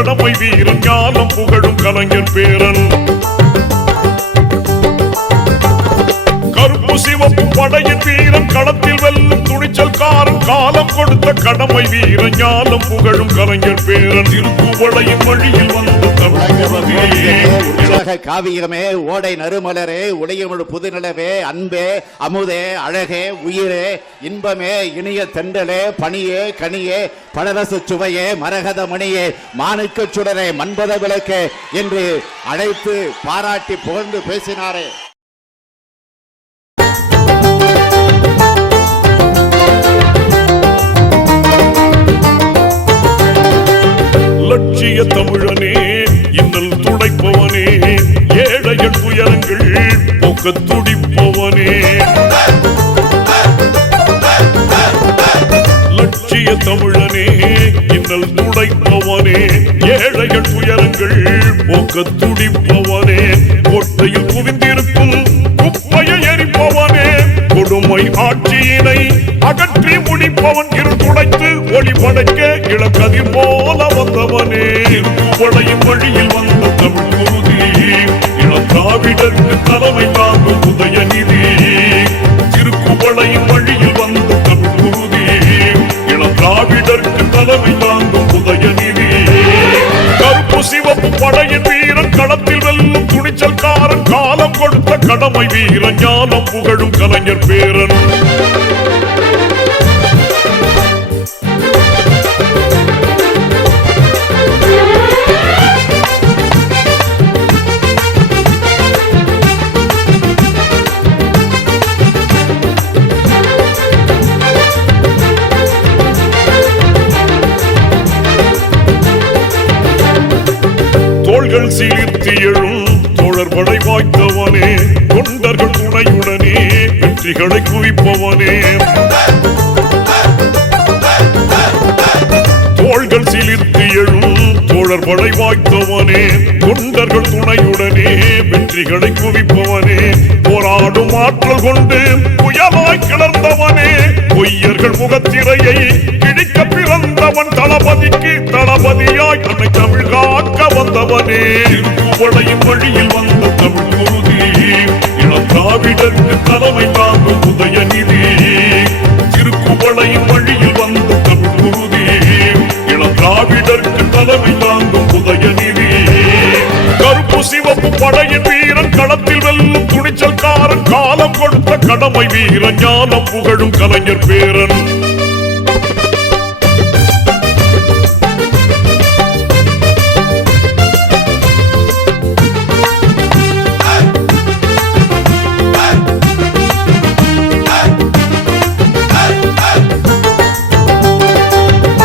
கடமை வீரன் ஞானம் புகழும் கலைஞர் பேரன் கருப்பு சிவப்பு படையின் வீரன் களத்தில் வெல்லும் துணிச்சல்காரன் காலம் கொடுத்த கடமை வீரன் ஞானம் புகழும் கலைஞர் பேரன் திருக்குவளையின் வழியில் வந்த தமிழக காவியமே ஓடை நறுமலரே உடையமிழ் புதுநிலவே அன்பே அமுதே அழகே உயிரே இன்பமே இனிய தெண்டலே பணியே கனியே பழரசு சுவையே மரகத மணியே மாணிக்க சுடரே மன்பத விளக்கே என்று அழைத்து பாராட்டி புகழ்ந்து பேசினாரே. லட்சிய தமிழனே இன்னல் துடைப்பவனே ஏழைகள் துயரங்கள் போக்க துடிப்பவனே லட்சிய தமிழனே இன்னல் துடைப்பவனே ஏழைகள் துயரங்கள் போக்க துடிப்பவனே கோட்டையில் குவிந்திருக்கும் குப்பையை எரிப்பவனே கொடுமை ஆட்சியினை அகற்றி முடிப்பவன் இரு துடைத்து ஒளி படைக்க இளக்கதிர் போல வந்தவனே திருக்குவளையின் வழியில் வந்த தமிழ் குருதி இளந்தாவிடற்கு தலைமை தாங்கும் உதயநிதி திருக்குவளையின் வழியில் வந்த தமிழ் குருதி இளந்தாவிடற்கு தலைமை தாங்கும் உதயநிதி கருப்பு சிவப்பு படையின் வீரன் களத்தில் வெல்லும் துணிச்சல்காரன் காலம் கொடுத்த கடமை வீரன் ஞானம் புகழும் கலைஞர் பேரன் தோள்கள் சீர்த்தி எழும் தோழர் படை வாய்த்தவனே தொண்டர்கள் துணையுடனே வெற்றிகளை குவிப்பவனே தோள்கள் சிலிர்த்தி எழும் தோழர் படை வாய்த்தவனே தொண்டர்கள் துணையுடனே வெற்றிகளை குவிப்பவனே போராடும் ஆற்றல் கொண்டு புயலாய் கிளர்ந்தவனே பொய்யர்கள் முகத்திரையை கிழிக்க பிறந்தவன் தளபதிக்கு தளபதியாய் அன்னை தமிழ் காக்க வந்தவனே திருக்குவளையின் வழியில் வந்த தமிழ் குருதி இளந்தாவிடற்கு தலைமை தாங்கும் உதயநிதி திருக்குவளையின் வழியில் வந்த தமிழ் குருதி இளந்தாவிடற்கு தலைமை தாங்கும் உதயநிதி கருப்பு சிவப்பு படையின் வீரன் களத்தில் வெல்லும் துணிச்சல்காரன் காலம் கொடுத்த கடமை வீரன் ஞானம் புகழும் கலைஞர் பேரன்